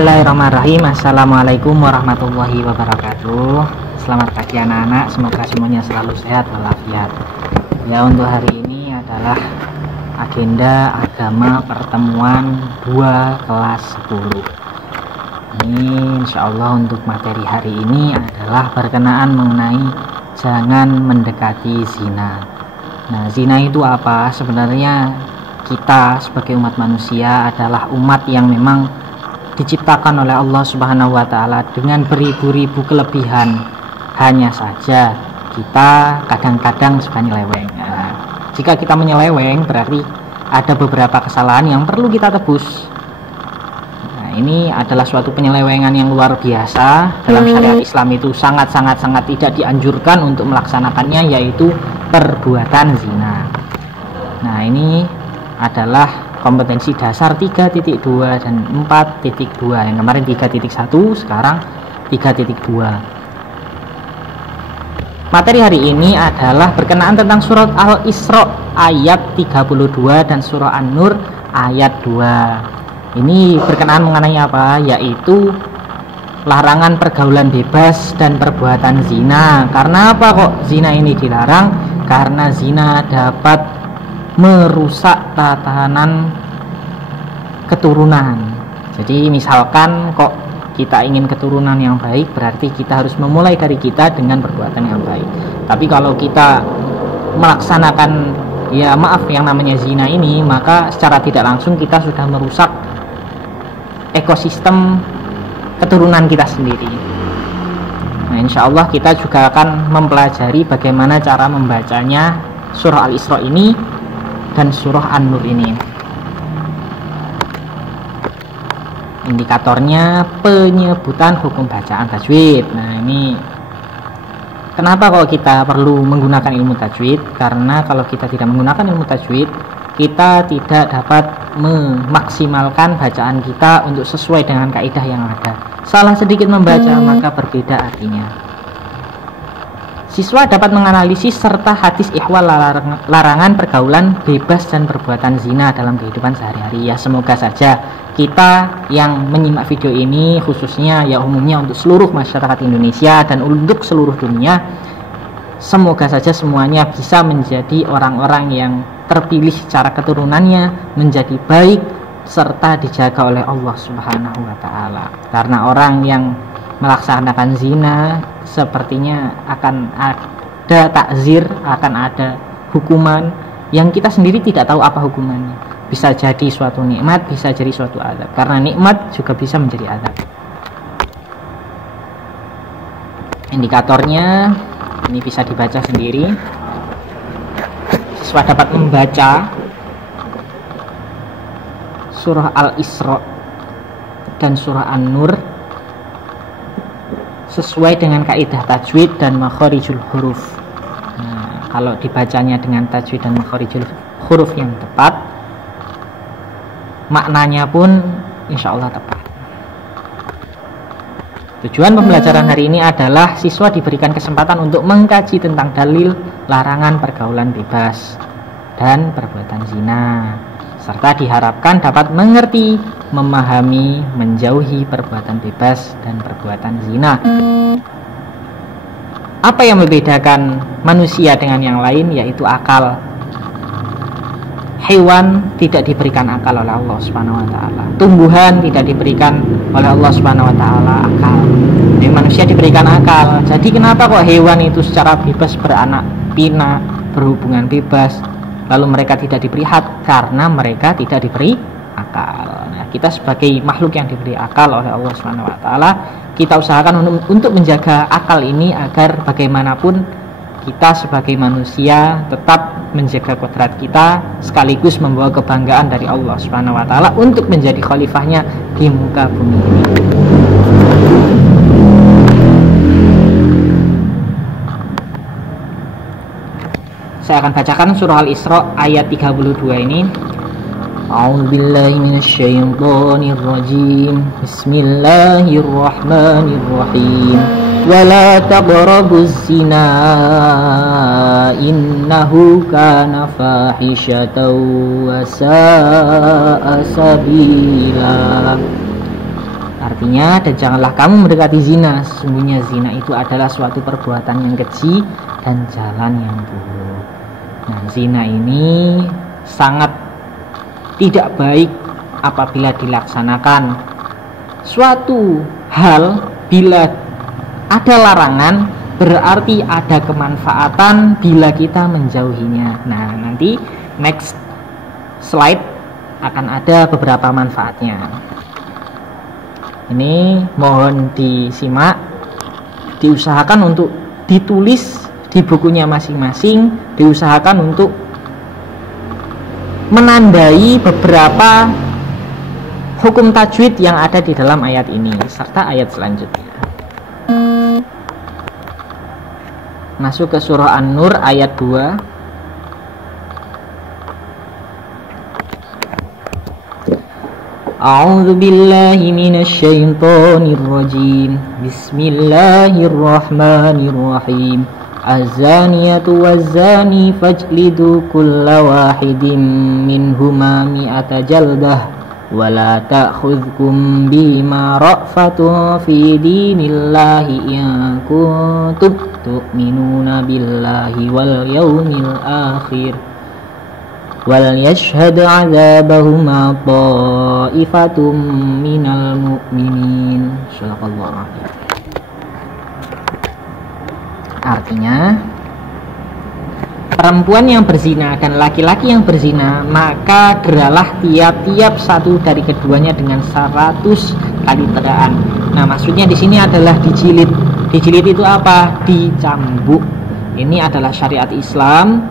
Bismillahirrahmanirrahim. Assalamualaikum warahmatullahi wabarakatuh. Selamat pagi anak-anak, semoga semuanya selalu sehat walafiat. Ya, untuk hari ini adalah agenda agama pertemuan 2 kelas 10. Ini insya Allah untuk materi hari ini adalah berkenaan mengenai jangan mendekati zina. Nah, zina itu apa? Sebenarnya kita sebagai umat manusia adalah umat yang memang diciptakan oleh Allah Subhanahu wa Ta'ala dengan beribu-ribu kelebihan. Hanya saja kita kadang-kadang suka nyeleweng. Nah, jika kita menyeleweng berarti ada beberapa kesalahan yang perlu kita tebus. Nah, ini adalah suatu penyelewengan yang luar biasa. Dalam syariat Islam itu sangat tidak dianjurkan untuk melaksanakannya, yaitu perbuatan zina. Nah, ini adalah kompetensi dasar 3.2 dan 4.2. Yang kemarin 3.1, sekarang 3.2. Materi hari ini adalah berkenaan tentang surat Al-Isra ayat 32 dan surah An-Nur ayat 2. Ini berkenaan mengenai apa? Yaitu larangan pergaulan bebas dan perbuatan zina. Karena apa kok zina ini dilarang? Karena zina dapat merusak tatanan keturunan. Jadi misalkan kok kita ingin keturunan yang baik, berarti kita harus memulai dari kita dengan perbuatan yang baik. Tapi kalau kita melaksanakan yang namanya zina ini, maka secara tidak langsung kita sudah merusak ekosistem keturunan kita sendiri. Nah, insya Allah kita juga akan mempelajari bagaimana cara membacanya surah Al-Isra ini dan surah An-Nur ini. Indikatornya penyebutan hukum bacaan tajwid. Nah, ini kenapa kalau kita perlu menggunakan ilmu tajwid? Karena kalau kita tidak menggunakan ilmu tajwid, kita tidak dapat memaksimalkan bacaan kita untuk sesuai dengan kaidah yang ada. Salah sedikit membaca maka berbeda artinya. Siswa dapat menganalisis serta hadis ihwal larangan pergaulan bebas dan perbuatan zina dalam kehidupan sehari-hari. Ya, semoga saja kita yang menyimak video ini, khususnya ya umumnya untuk seluruh masyarakat Indonesia dan untuk seluruh dunia, semoga saja semuanya bisa menjadi orang-orang yang terpilih secara keturunannya menjadi baik serta dijaga oleh Allah Subhanahu wa Ta'ala. Karena orang yang melaksanakan zina sepertinya akan ada takzir, akan ada hukuman yang kita sendiri tidak tahu apa hukumannya. Bisa jadi suatu nikmat, bisa jadi suatu azab. Karena nikmat juga bisa menjadi azab. Indikatornya ini bisa dibaca sendiri. Siswa dapat membaca surah Al-Isra dan surah An-Nur sesuai dengan kaidah tajwid dan makharijul huruf. Nah, kalau dibacanya dengan tajwid dan makharijul huruf yang tepat, maknanya pun insya Allah tepat. Tujuan pembelajaran hari ini adalah siswa diberikan kesempatan untuk mengkaji tentang dalil larangan pergaulan bebas dan perbuatan zina, serta diharapkan dapat mengerti, memahami, menjauhi perbuatan bebas dan perbuatan zina. Apa yang membedakan manusia dengan yang lain? Yaitu akal. Hewan tidak diberikan akal oleh Allah Subhanahu wa Ta'ala. Tumbuhan tidak diberikan oleh Allah Subhanahu wa Ta'ala akal. Jadi manusia diberikan akal. Jadi kenapa kok hewan itu secara bebas beranak pinak, berhubungan bebas, lalu mereka tidak diberi hak? Karena mereka tidak diberi akal. Nah, kita sebagai makhluk yang diberi akal oleh Allah Subhanahu wa Ta'ala, kita usahakan untuk menjaga akal ini agar bagaimanapun kita sebagai manusia tetap menjaga kodrat kita, sekaligus membawa kebanggaan dari Allah Subhanahu wa Ta'ala untuk menjadi khalifahnya di muka bumi ini. Saya akan bacakan surah Al-Isra ayat 32 ini. A'udzubillahi minasyaitonir rajim. Bismillahirrahmanirrahim. Wala taqrabuz zina innahu kana fahishatan wa sa'a sabila. Artinya, dan janganlah kamu mendekati zina, sesungguhnya zina itu adalah suatu perbuatan yang keji dan jalan yang buruk. Nah, zina ini sangat tidak baik apabila dilaksanakan. Suatu hal bila ada larangan berarti ada kemanfaatan bila kita menjauhinya. Nah, nanti next slide akan ada beberapa manfaatnya. Ini mohon disimak, diusahakan untuk ditulis di bukunya masing-masing, diusahakan untuk menandai beberapa hukum tajwid yang ada di dalam ayat ini serta ayat selanjutnya. Masuk ke surah An-Nur ayat 2. A'udzu billahi minasy syaithanir rajim. Bismillahirrahmanirrahim. Az-zaniyatu waz-zani fajlidu kulla wahidin minhuma mi'ata jaldah wa la ta'khudhukum bima ra'fatun fi dinillahi in kuntum tu'minuna billahi wal yawmil akhir wal yashhad 'adzabahuma ta'ifatum minal mu'minin. Shallallahul alaihi. Artinya, perempuan yang berzina dan laki-laki yang berzina, maka deralah tiap-tiap satu dari keduanya dengan 100 kali teraan. Nah, maksudnya di sini adalah dijilid. Dijilid itu apa? Dicambuk. Ini adalah syariat Islam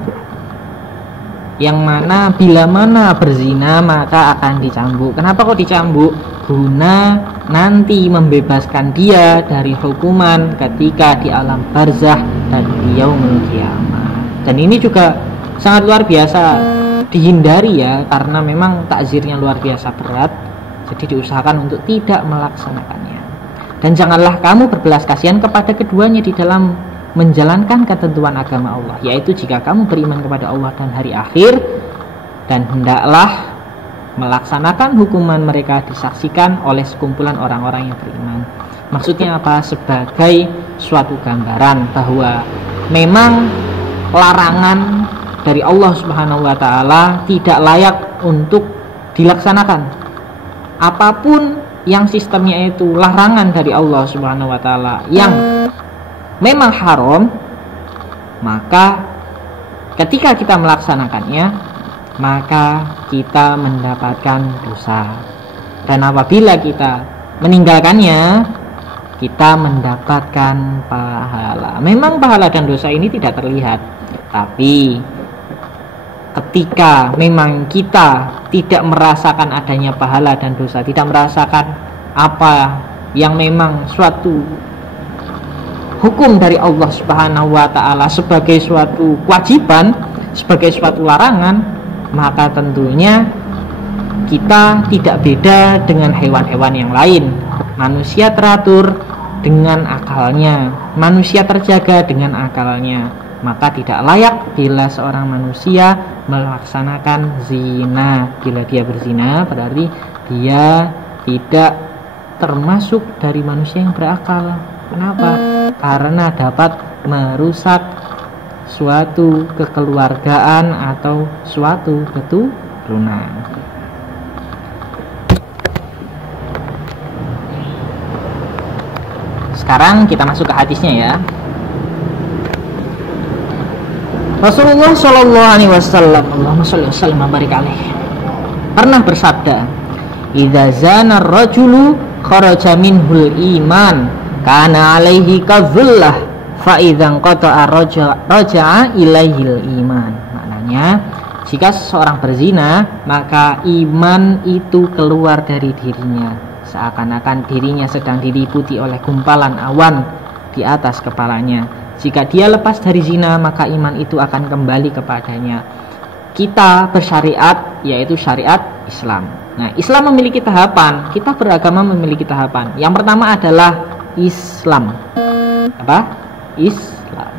yang mana bila mana berzina maka akan dicambuk. Kenapa kok dicambuk? Guna nanti membebaskan dia dari hukuman ketika di alam barzah dan di yaumul qiyamah. Dan ini juga sangat luar biasa dihindari ya, karena memang takzirnya luar biasa berat. Jadi diusahakan untuk tidak melaksanakannya. Dan janganlah kamu berbelas kasihan kepada keduanya di dalam menjalankan ketentuan agama Allah, yaitu jika kamu beriman kepada Allah dan hari akhir, dan hendaklah melaksanakan hukuman mereka disaksikan oleh sekumpulan orang-orang yang beriman. Maksudnya apa? Sebagai suatu gambaran bahwa memang larangan dari Allah Subhanahu wa taala tidak layak untuk dilaksanakan. Apapun yang sistemnya itu larangan dari Allah Subhanahu wa taala yang memang haram, maka ketika kita melaksanakannya maka kita mendapatkan dosa. Dan apabila kita meninggalkannya, kita mendapatkan pahala. Memang pahala dan dosa ini tidak terlihat, tapi ketika memang kita tidak merasakan adanya pahala dan dosa, tidak merasakan apa yang memang suatu hukum dari Allah Subhanahu wa taala sebagai suatu kewajiban, sebagai suatu larangan, maka tentunya kita tidak beda dengan hewan-hewan yang lain. Manusia teratur dengan akalnya, manusia terjaga dengan akalnya, maka tidak layak bila seorang manusia melaksanakan zina. Bila dia berzina berarti dia tidak termasuk dari manusia yang berakal. Kenapa? Karena dapat merusak suatu kekeluargaan atau suatu keturunan. Sekarang kita masuk ke hadisnya ya. Rasulullah Shallallahu Alaihi Wasallam, Allahumma sholli wa sallim wa barik alaihi, pernah bersabda, "Idza zana ar-rajulu kharaja minhul iman, kana alaihi kadzullah, fa idzan qata'a raja'a ilaihil iman." Maknanya, jika seseorang berzina, maka iman itu keluar dari dirinya, seakan-akan dirinya sedang diliputi oleh gumpalan awan di atas kepalanya. Jika dia lepas dari zina, maka iman itu akan kembali kepadanya. Kita bersyariat, yaitu syariat Islam. Nah, Islam memiliki tahapan. Kita beragama memiliki tahapan. Yang pertama adalah Islam. Apa? Islam.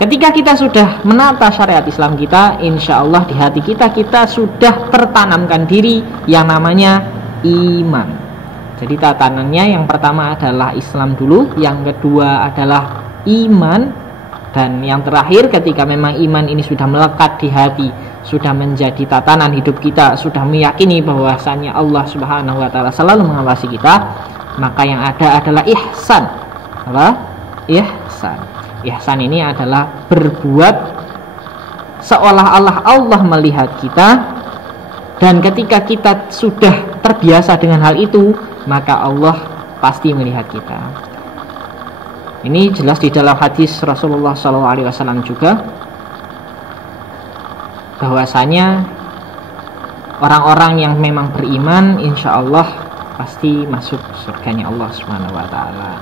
Ketika kita sudah menata syariat Islam kita, insya Allah di hati kita sudah tertanamkan diri yang namanya iman. Jadi tatanannya yang pertama adalah Islam dulu, yang kedua adalah iman, dan yang terakhir ketika memang iman ini sudah melekat di hati, sudah menjadi tatanan hidup kita, sudah meyakini bahwasanya Allah Subhanahu wa taala selalu mengawasi kita, maka yang ada adalah ihsan. Apa? Ihsan. Ihsan ini adalah berbuat seolah-olah Allah melihat kita, dan ketika kita sudah terbiasa dengan hal itu, maka Allah pasti melihat kita. Ini jelas di dalam hadis Rasulullah SAW juga, bahwasanya orang-orang yang memang beriman insya Allah pasti masuk surganya Allah Subhanahu wa taala.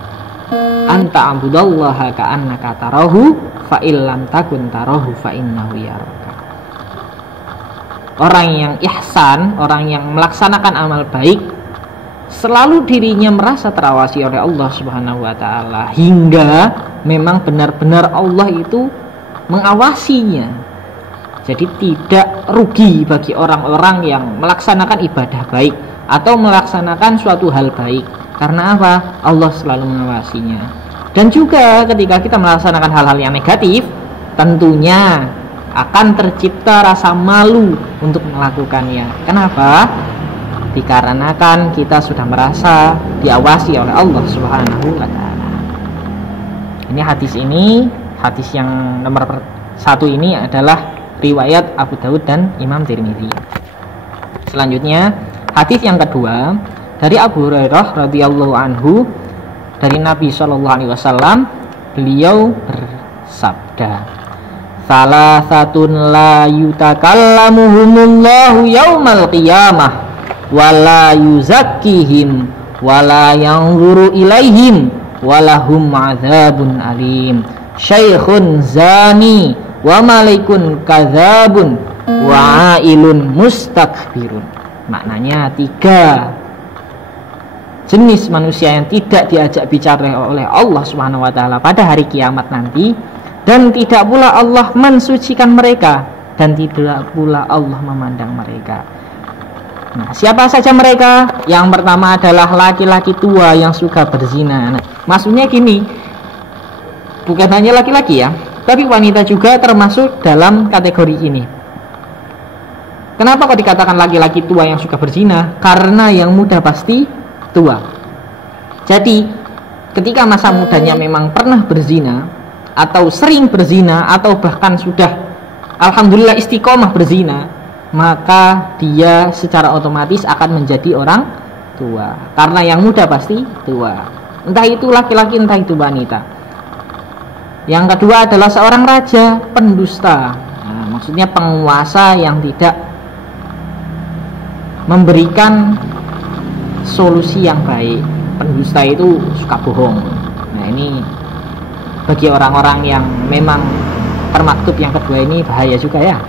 Anta abudallaha ka'annaka tarahu fa illam takun tarahu fa innahu yaraka. Orang yang ihsan, orang yang melaksanakan amal baik, selalu dirinya merasa terawasi oleh Allah Subhanahu wa taala, hingga memang benar-benar Allah itu mengawasinya. Jadi tidak rugi bagi orang-orang yang melaksanakan ibadah baik atau melaksanakan suatu hal baik. Karena apa? Allah selalu mengawasinya. Dan juga ketika kita melaksanakan hal-hal yang negatif, tentunya akan tercipta rasa malu untuk melakukannya. Kenapa? Dikarenakan kita sudah merasa diawasi oleh Allah Subhanahu wa taala. Ini hadis yang nomor 1 ini adalah riwayat Abu Daud dan Imam Tirmidzi. Selanjutnya, hadis yang kedua dari Abu Hurairah radhiyallahu anhu, dari Nabi SAW, beliau bersabda, salasatun la yutakallamuhumullahu yaumal qiyamah wala yuzakkihim wala yanzuru ilaihim walahum adzabun alim, syaikhun zani wa malikun kadzabun wa ailun mustakbirun. Maknanya 3 jenis manusia yang tidak diajak bicara oleh Allah Subhanahu wa taala pada hari kiamat nanti, dan tidak pula Allah mensucikan mereka, dan tidak pula Allah memandang mereka. Nah, siapa saja mereka? Yang pertama adalah laki-laki tua yang suka berzina. Nah, maksudnya gini, bukan hanya laki-laki ya, tapi wanita juga termasuk dalam kategori ini. Kenapa kok dikatakan laki-laki tua yang suka berzina? Karena yang muda pasti tua. Jadi ketika masa mudanya memang pernah berzina, atau sering berzina, atau bahkan sudah alhamdulillah istiqomah berzina, maka dia secara otomatis akan menjadi orang tua. Karena yang muda pasti tua, entah itu laki-laki entah itu wanita. Yang kedua adalah seorang raja pendusta. Nah, maksudnya penguasa yang tidak memberikan solusi yang baik. Pendusta itu suka bohong. Nah, ini bagi orang-orang yang memang termaktub yang kedua ini bahaya juga ya.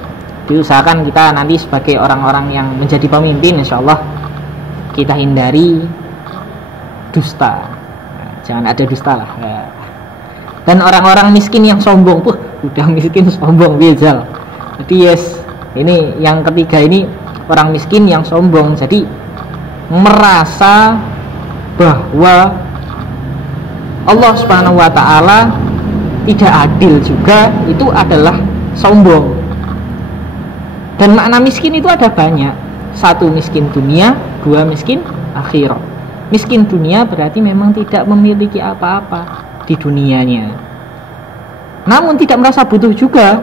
Diusahakan kita nanti sebagai orang-orang yang menjadi pemimpin, insya Allah kita hindari dusta. Nah, jangan ada dusta lah. Dan orang-orang miskin yang sombong, udah miskin sombong bijal. Jadi ini yang ketiga ini, orang miskin yang sombong, jadi merasa bahwa Allah Subhanahu wa taala tidak adil juga, itu adalah sombong. Dan makna miskin itu ada banyak. 1 miskin dunia, 2 miskin akhirat. Miskin dunia berarti memang tidak memiliki apa-apa di dunianya, namun tidak merasa butuh juga,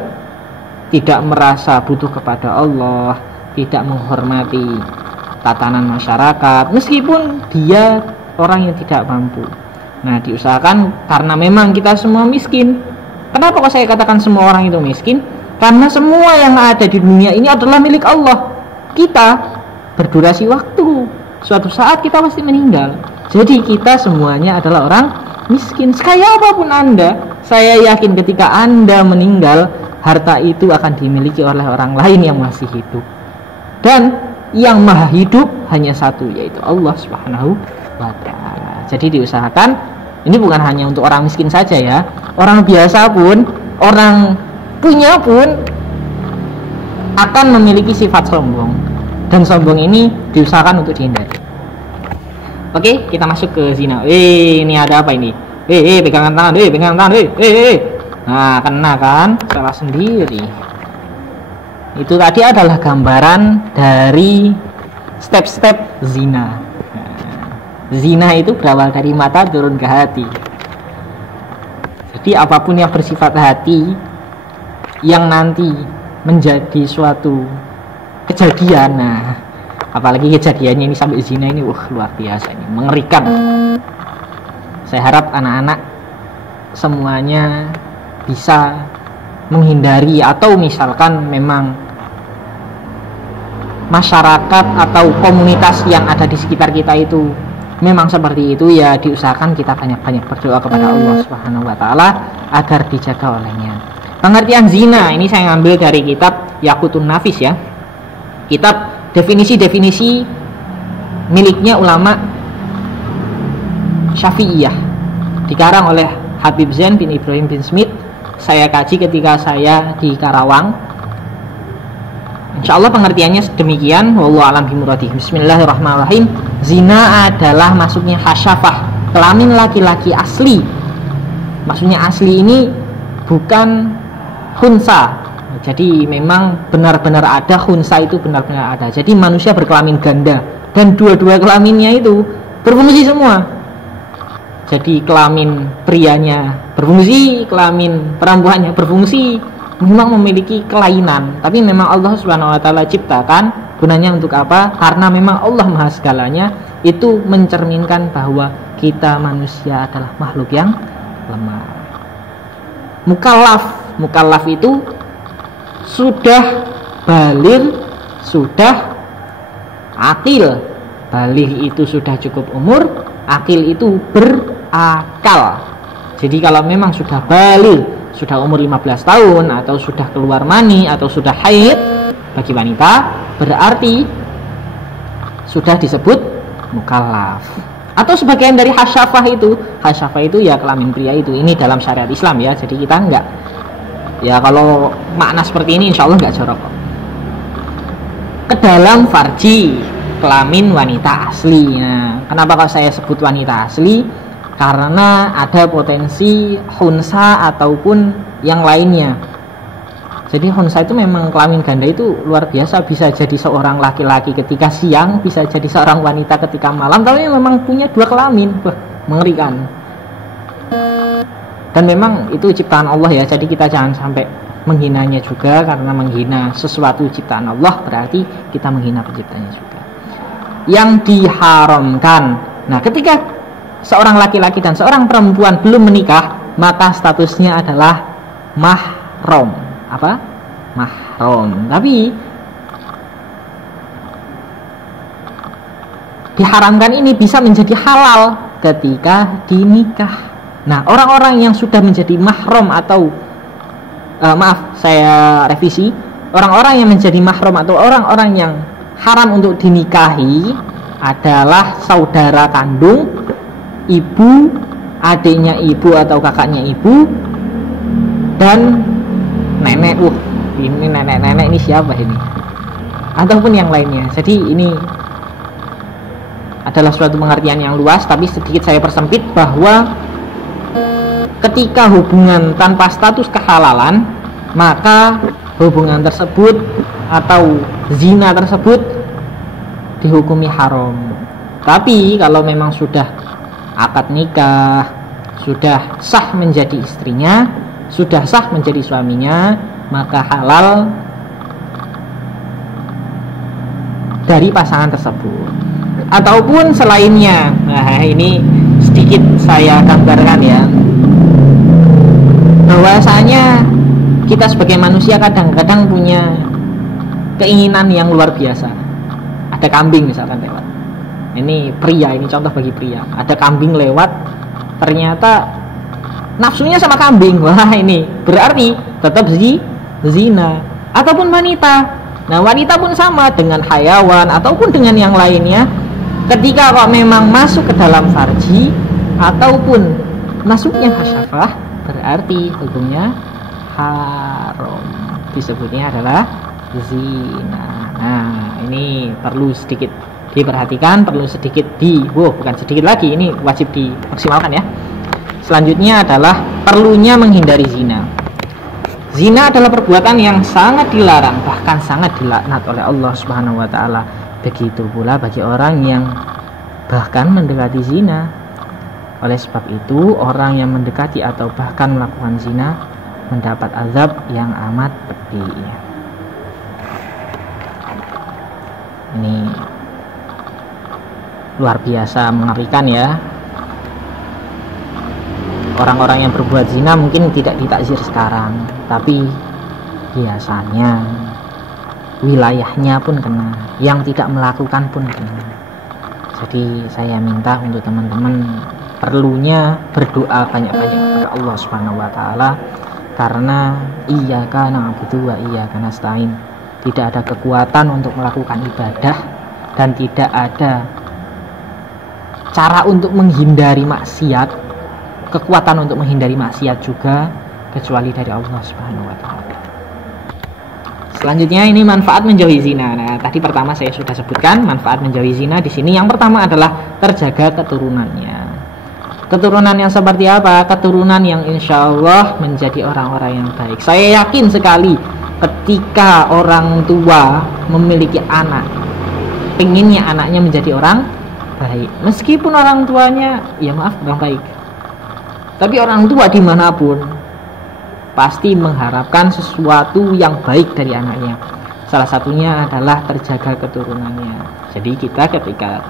tidak merasa butuh kepada Allah, tidak menghormati tatanan masyarakat, meskipun dia orang yang tidak mampu. Nah, diusahakan, karena memang kita semua miskin. Kenapa kok saya katakan semua orang itu miskin? Karena semua yang ada di dunia ini adalah milik Allah. Kita berdurasi waktu, suatu saat kita pasti meninggal. Jadi kita semuanya adalah orang miskin. Sekaya apapun Anda, saya yakin ketika Anda meninggal, harta itu akan dimiliki oleh orang lain yang masih hidup. Dan yang maha hidup hanya satu, yaitu Allah Subhanahu wa ta'ala. Jadi diusahakan, ini bukan hanya untuk orang miskin saja ya, orang biasa pun, orang punya pun akan memiliki sifat sombong, dan sombong ini diusahakan untuk dihindari. Oke, kita masuk ke zina. Ini ada apa ini? Pegangan tangan, pegangan tangan, Nah, kena kan? Salah sendiri. Itu tadi adalah gambaran dari step-step zina. Zina itu berawal dari mata turun ke hati. Jadi apapun yang bersifat hati yang nanti menjadi suatu kejadian, nah apalagi kejadiannya ini sampai zina ini, luar biasa, ini mengerikan. Saya harap anak-anak semuanya bisa menghindari, atau misalkan memang masyarakat atau komunitas yang ada di sekitar kita itu memang seperti itu, ya diusahakan kita banyak-banyak berdoa kepada Allah Subhanahu wa taala agar dijaga olehnya. Pengertian zina ini saya ngambil dari kitab Yaqutun Nafis ya. Kitab definisi-definisi miliknya ulama Syafi'iyah, dikarang oleh Habib Zain bin Ibrahim bin Smith. Saya kaji ketika saya di Karawang. Insya Allah pengertiannya demikian. Wallahu a'lam bimuradi. Bismillahirrahmanirrahim. Zina adalah maksudnya hasyafah, kelamin laki-laki asli. Maksudnya asli ini bukan khunsa. Jadi memang benar-benar ada khunsa, itu benar-benar ada. Jadi manusia berkelamin ganda dan dua-dua kelaminnya itu berfungsi semua. Jadi kelamin prianya berfungsi, kelamin perempuannya berfungsi, memang memiliki kelainan. Tapi memang Allah Subhanahu wa taala ciptakan gunanya untuk apa? Karena memang Allah Maha Segalanya, itu mencerminkan bahwa kita manusia adalah makhluk yang lemah. Mukallaf itu sudah baligh, sudah akil. Baligh itu sudah cukup umur, akil itu berakal. Jadi kalau memang sudah baligh, sudah umur 15 tahun, atau sudah keluar mani, atau sudah haid bagi wanita, berarti sudah disebut mukallaf. Atau sebagian dari hasyafah itu ya kelamin pria itu. Ini dalam syariat Islam ya. Jadi kita enggak, ya kalau makna seperti ini insya Allah enggak jorok. Ke dalam farji, kelamin wanita asli. Nah, kenapa kalau saya sebut wanita asli? Karena ada potensi khunsa ataupun yang lainnya. Jadi khunsa itu memang kelamin ganda itu luar biasa, bisa jadi seorang laki-laki ketika siang, bisa jadi seorang wanita ketika malam, tapi memang punya dua kelamin. Mengerikan. Dan memang itu ciptaan Allah ya, jadi kita jangan sampai menghinanya juga, karena menghina sesuatu ciptaan Allah berarti kita menghina penciptanya juga. Yang diharamkan. Nah, ketika seorang laki-laki dan seorang perempuan belum menikah, maka statusnya adalah mahram. Apa? Mahram. Tapi diharamkan ini bisa menjadi halal ketika dinikah. Nah, orang-orang yang sudah menjadi mahram atau saya revisi, orang-orang yang menjadi mahram atau orang-orang yang haram untuk dinikahi adalah saudara kandung, ibu, adiknya ibu atau kakaknya ibu, dan nenek. Ini nenek-nenek ini siapa ini? Ataupun yang lainnya. Jadi ini adalah suatu pengertian yang luas, tapi sedikit saya persempit bahwa ketika hubungan tanpa status kehalalan, maka hubungan tersebut atau zina tersebut dihukumi haram. Tapi kalau memang sudah akad nikah, sudah sah menjadi istrinya, sudah sah menjadi suaminya, maka halal dari pasangan tersebut ataupun selainnya. Nah, ini sedikit saya gambarkan ya, bahwasanya kita sebagai manusia kadang-kadang punya keinginan yang luar biasa. Ada kambing misalkan lewat, ini pria, ini contoh bagi pria, ada kambing lewat, ternyata nafsunya sama kambing. Wah, ini berarti tetap zina. Ataupun wanita. Nah, wanita pun sama dengan hayawan ataupun dengan yang lainnya. Ketika kok memang masuk ke dalam farji ataupun masuknya hasyafah, berarti hukumnya haram. Disebutnya adalah zina. Nah, ini perlu sedikit diperhatikan, perlu sedikit bukan sedikit lagi, ini wajib dimaksimalkan ya. Selanjutnya adalah perlunya menghindari zina. Zina adalah perbuatan yang sangat dilarang, bahkan sangat dilaknat oleh Allah Subhanahu wa taala. Begitu pula bagi orang yang bahkan mendekati zina. Oleh sebab itu, orang yang mendekati atau bahkan melakukan zina mendapat azab yang amat pedih. Ini luar biasa mengerikan ya. Orang-orang yang berbuat zina mungkin tidak ditakzir sekarang, tapi biasanya wilayahnya pun kena, yang tidak melakukan pun kena. Jadi saya minta untuk teman-teman perlunya berdoa banyak-banyak kepada Allah Subhanahu wa taala, karena iyyaka na'budu wa iyyaka nasta'in. Tidak ada kekuatan untuk melakukan ibadah dan tidak ada cara untuk menghindari maksiat, kekuatan untuk menghindari maksiat juga kecuali dari Allah Subhanahu wa taala. Selanjutnya ini manfaat menjauhi zina. Nah, tadi pertama saya sudah sebutkan manfaat menjauhi zina di sini. Yang pertama adalah terjaga keturunannya. Keturunan yang seperti apa? Keturunan yang insya Allah menjadi orang-orang yang baik. Saya yakin sekali ketika orang tua memiliki anak, pengennya anaknya menjadi orang baik, meskipun orang tuanya ya maaf kurang baik, tapi orang tua dimanapun pasti mengharapkan sesuatu yang baik dari anaknya. Salah satunya adalah terjaga keturunannya. Jadi kita ketika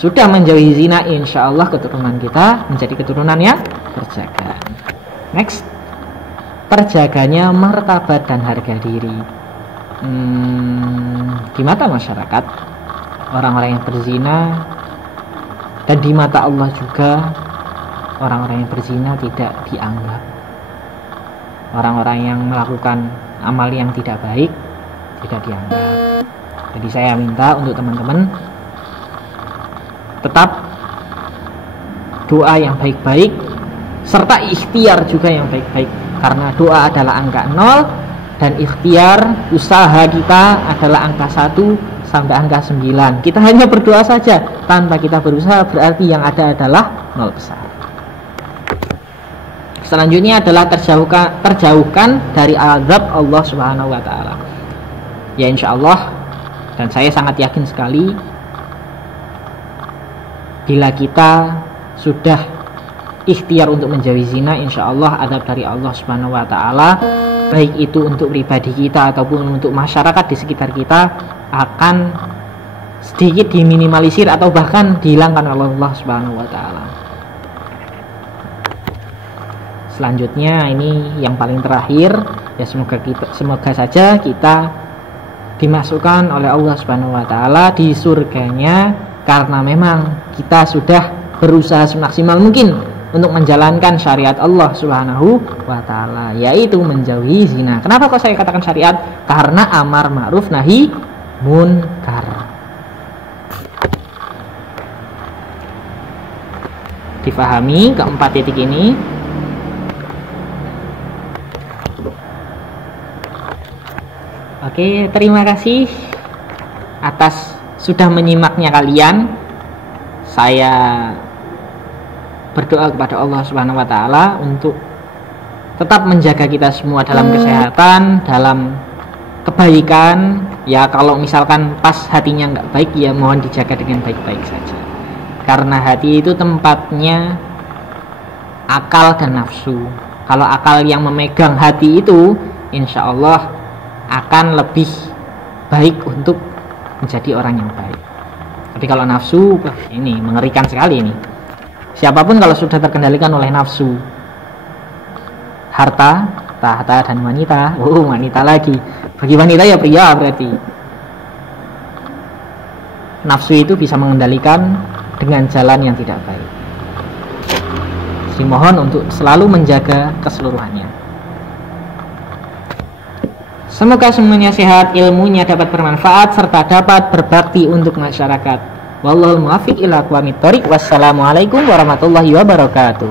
sudah menjauhi zina, insya Allah keturunan kita menjadi keturunan yang terjaga. Next, terjaganya martabat dan harga diri. Di mata masyarakat, orang-orang yang berzina, dan di mata Allah juga orang-orang yang berzina tidak dianggap. Orang-orang yang melakukan amal yang tidak baik tidak dianggap. Jadi saya minta untuk teman-teman tetap doa yang baik-baik serta ikhtiar juga yang baik-baik, karena doa adalah angka 0 dan ikhtiar usaha kita adalah angka 1 sampai angka 9. Kita hanya berdoa saja tanpa kita berusaha, berarti yang ada adalah 0 besar. Selanjutnya adalah terjauhkan dari azab Allah Subhanahu wa taala. Ya insya Allah, dan saya sangat yakin sekali, bila kita sudah ikhtiar untuk menjauhi zina, insya Allah adab dari Allah Subhanahu wa taala, baik itu untuk pribadi kita ataupun untuk masyarakat di sekitar kita, akan sedikit diminimalisir atau bahkan dihilangkan oleh Allah Subhanahu wa taala. Selanjutnya ini yang paling terakhir, ya semoga saja kita dimasukkan oleh Allah Subhanahu wa taala di surganya, karena memang kita sudah berusaha semaksimal mungkin untuk menjalankan syariat Allah Subhanahu wa taala, yaitu menjauhi zina. Kenapa kok saya katakan syariat? Karena amar ma'ruf nahi munkar. Difahami keempat titik ini. Oke, terima kasih atas sudah menyimaknya kalian. Saya berdoa kepada Allah Subhanahu wa taala untuk tetap menjaga kita semua dalam kesehatan, dalam kebaikan. Ya kalau misalkan pas hatinya nggak baik, ya mohon dijaga dengan baik-baik saja. Karena hati itu tempatnya akal dan nafsu. Kalau akal yang memegang hati itu, insya Allah akan lebih baik untuk menjadi orang yang baik. Tapi kalau nafsu, ini mengerikan sekali ini. Siapapun kalau sudah terkendalikan oleh nafsu, harta, tahta, dan wanita, wanita lagi. Bagi wanita ya pria berarti. Nafsu itu bisa mengendalikan dengan jalan yang tidak baik. Mohon untuk selalu menjaga keseluruhannya. Semoga semuanya sehat, ilmunya dapat bermanfaat, serta dapat berbakti untuk masyarakat. Wallahul muwaffiq ila aqwamit thoriq. Wassalamualaikum warahmatullahi wabarakatuh.